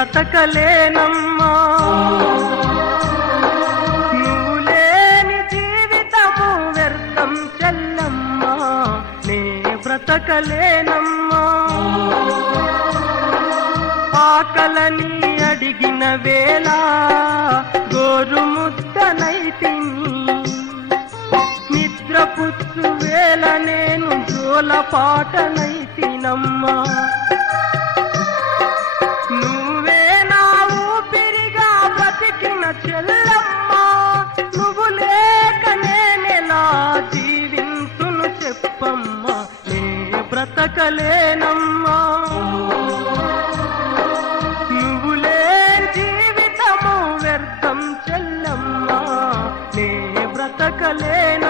బ్రతకలేనమ్మా. నువ్వు లేని జీవితము వ్యర్థం చెల్లమ్మా. నే బ్రతకలేనమ్మా. ఆకలని అడిగిన వేళ గోరుముద్దనైతిని నిద్రపుచ్చు వేళ నేను జోల పాటనైతినమ్మా బ్రతకలేనమ్మా నువ్వులే జీవితము వ్యర్థం చెల్లమ్మా. నే బ్రతకలేను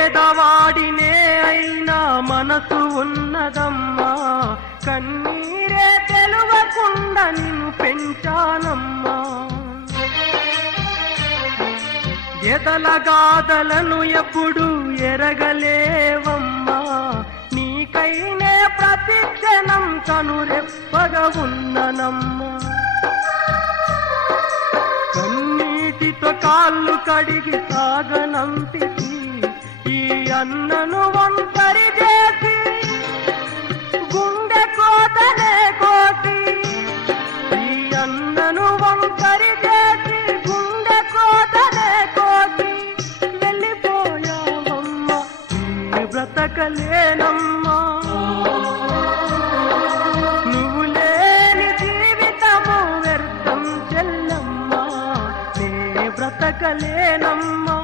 పేదవాడినే అయినా మనసు ఉన్నదమ్మా. కన్నీరే తెలువకుండా నిన్ను పెంచానమ్మా ఎదల గాథలను ఎప్పుడు ఎరగలేవమ్మా. నీకైనే ప్రతి క్షణం కనురెప్పగా ఉన్ననమ్మా. కన్నీటితో కాళ్ళు కడిగి సాగనంపితి ఈ అన్నను ఒంటరి చేసి గుండె కోతనే కోసి ఈ అన్నను ఒంటరి చేసి గుండె కోతనే కోసి వెళ్ళిపోయావమ్మా. ఈ బ్రతకలేనమ్మా. నువ్వు లేని జీవితము వ్యర్థం చెల్లమ్మా. నే బ్రతకలేనమ్మా.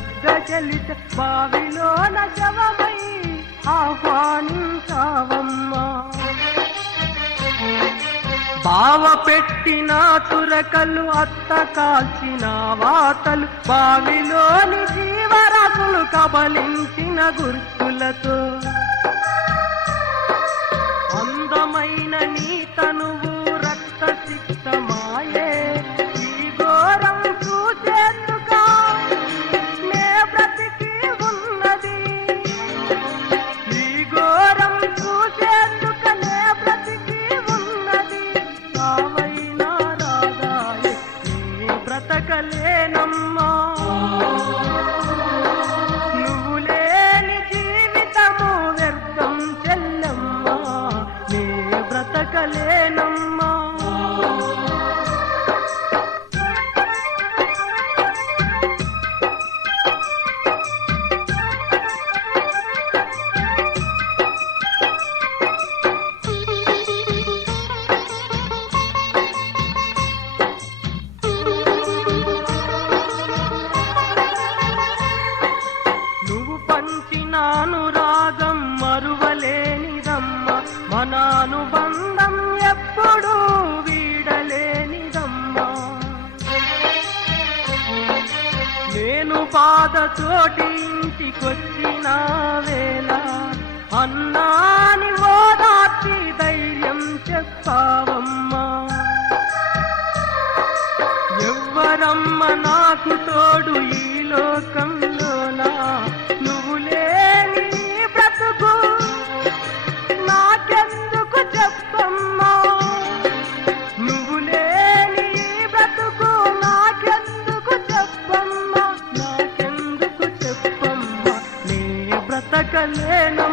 శ్రద్ధ చలిత బావిలో బావిలోన శవమై ఆహ్వానించావమ్మా. బావ పెట్టిన తురకలు అత్త కాల్చిన వాతలు బావిలోని జీవరాశులు కబలించిన గుర్తులతో. అందమైన నీ తనువు బాధతోటి ఇంటికొచ్చిన వేళ అన్నాని ఓదార్చి ధైర్యం చెప్పావమ్మా ఎవ్వరమ్మ నాకు తోడు ఈ లోకం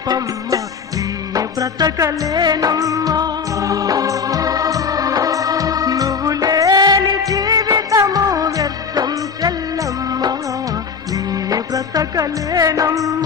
చెప్పమ్మ నీ బ్రతకలేనమ్మా. నువ్వు లేని జీవితము వ్యర్థం చెల్లమ్మా నీ బ్రతకలేనమ్మా.